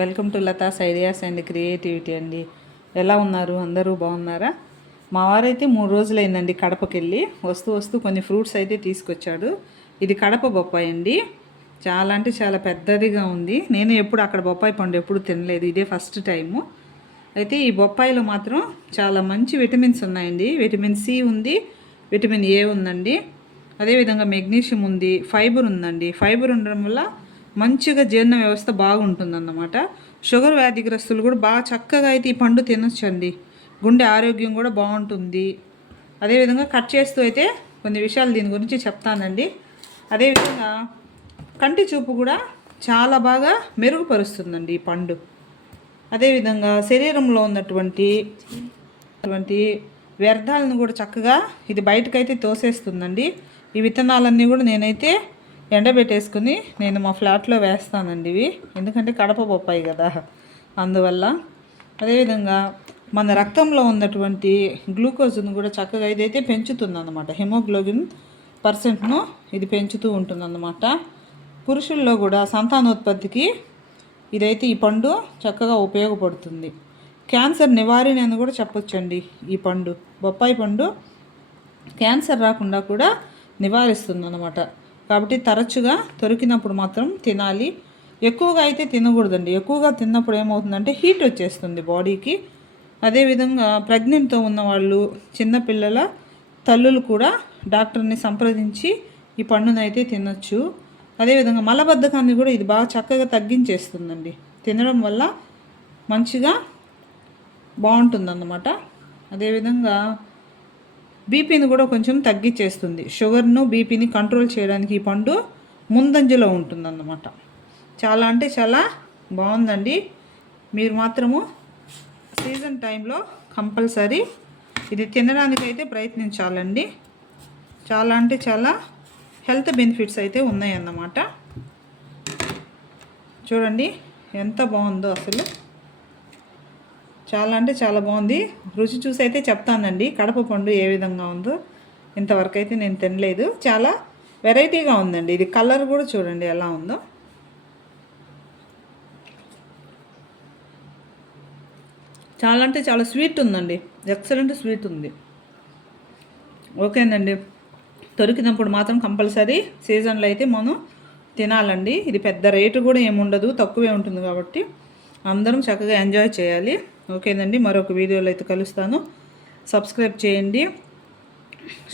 Welcome to Latha's ideas and creativity అండి. ఎలా ఉన్నారు? అందరూ బాగున్నారా? మా వారైతే 3 రోజులైందండి కడపకి వెళ్ళి. వస్తూ కొన్ని ఫ్రూట్స్ అయితే తీసుకొచ్చాడు. ఇది కడప బొప్పాయి అండి. చాలా అంటే చాలా పెద్దదిగా ఉంది. నేను ఎప్పుడు అక్కడ బొప్పాయి పండు ఎప్పుడు తినలేదు, ఇదే ఫస్ట్ టైము. అయితే ఈ బొప్పాయిలో మాత్రం చాలా మంచి విటమిన్స్ ఉన్నాయండి. విటమిన్ సి ఉంది, విటమిన్ ఏ ఉందండి, అదేవిధంగా మెగ్నీషియం ఉంది, ఫైబర్ ఉందండి. ఫైబర్ ఉండడం వల్ల మంచిగా జీర్ణ వ్యవస్థ బాగుంటుందన్నమాట. షుగర్ వ్యాధిగ్రస్తులు కూడా బాగా చక్కగా అయితే ఈ పండు తినొచ్చండి. గుండె ఆరోగ్యం కూడా బాగుంటుంది. అదేవిధంగా కట్ చేస్తూ అయితే కొన్ని విషయాలు దీని గురించి చెప్తానండి. అదేవిధంగా కంటి చూపు కూడా చాలా బాగా మెరుగుపరుస్తుందండి ఈ పండు. అదేవిధంగా శరీరంలో ఉన్నటువంటి వ్యర్థాలను కూడా చక్కగా ఇది బయటకైతే తోసేస్తుందండి. ఈ విత్తనాలన్నీ కూడా నేనైతే ఎండబెట్టేసుకుని నేను మా ఫ్లాట్లో వేస్తానండి ఇవి, ఎందుకంటే కడప బొప్పాయి కదా, అందువల్ల. అదేవిధంగా మన రక్తంలో ఉన్నటువంటి గ్లూకోజ్ను కూడా చక్కగా ఇదైతే పెంచుతుందన్నమాట. హిమోగ్లోబిన్ పర్సెంట్ను ఇది పెంచుతూ ఉంటుందన్నమాట. పురుషుల్లో కూడా సంతానోత్పత్తికి ఇదైతే ఈ పండు చక్కగా ఉపయోగపడుతుంది. క్యాన్సర్ నివారణ అని కూడా చెప్పొచ్చండి. ఈ పండు బొప్పాయి పండు క్యాన్సర్ రాకుండా కూడా నివారిస్తుంది అన్నమాట. కాబట్టి తరచుగా దొరికినప్పుడు మాత్రం తినాలి. ఎక్కువగా అయితే తినకూడదండి. ఎక్కువగా తిన్నప్పుడు ఏమవుతుందంటే హీట్ వచ్చేస్తుంది బాడీకి. అదేవిధంగా ప్రెగ్నెంట్తో ఉన్నవాళ్ళు, చిన్నపిల్లల తల్లులు కూడా డాక్టర్ని సంప్రదించి ఈ పండునైతే తినొచ్చు. అదేవిధంగా మలబద్ధకాన్ని కూడా ఇది బాగా చక్కగా తగ్గించేస్తుందండి. తినడం వల్ల మంచిగా బాగుంటుందన్నమాట. అదేవిధంగా బీపీని కూడా కొంచెం తగ్గించేస్తుంది. షుగర్ను, బీపీని కంట్రోల్ చేయడానికి ఈ పండు ముందంజలో ఉంటుందన్నమాట. చాలా అంటే చాలా బాగుందండి. మీరు మాత్రము సీజన్ టైంలో కంపల్సరీ ఇది తినడానికైతే ప్రయత్నించాలండి. చాలా అంటే చాలా హెల్త్ బెనిఫిట్స్ అయితే ఉన్నాయన్నమాట. చూడండి ఎంత బాగుందో అసలు. చాలా అంటే చాలా బాగుంది. రుచి చూసి అయితే చెప్తానండి కడప పండు ఏ విధంగా ఉందో. ఇంతవరకు అయితే నేను తినలేదు. చాలా వెరైటీగా ఉందండి. ఇది కలర్ కూడా చూడండి ఎలా ఉందో. చాలా అంటే చాలా స్వీట్ ఉందండి. ఎక్సలెంట్ స్వీట్ ఉంది. ఓకేనండి, దొరికినప్పుడు మాత్రం కంపల్సరీ సీజన్లో అయితే మనం తినాలండి. ఇది పెద్ద రేటు కూడా ఏముండదు, తక్కువే ఉంటుంది కాబట్టి అందరం చక్కగా ఎంజాయ్ చేయాలి. ఓకేనండి, మరొక వీడియోలో అయితే కలుస్తాను. సబ్స్క్రైబ్ చేయండి,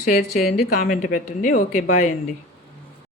షేర్ చేయండి, కామెంట్ పెట్టండి. ఓకే, బాయ్ అండి.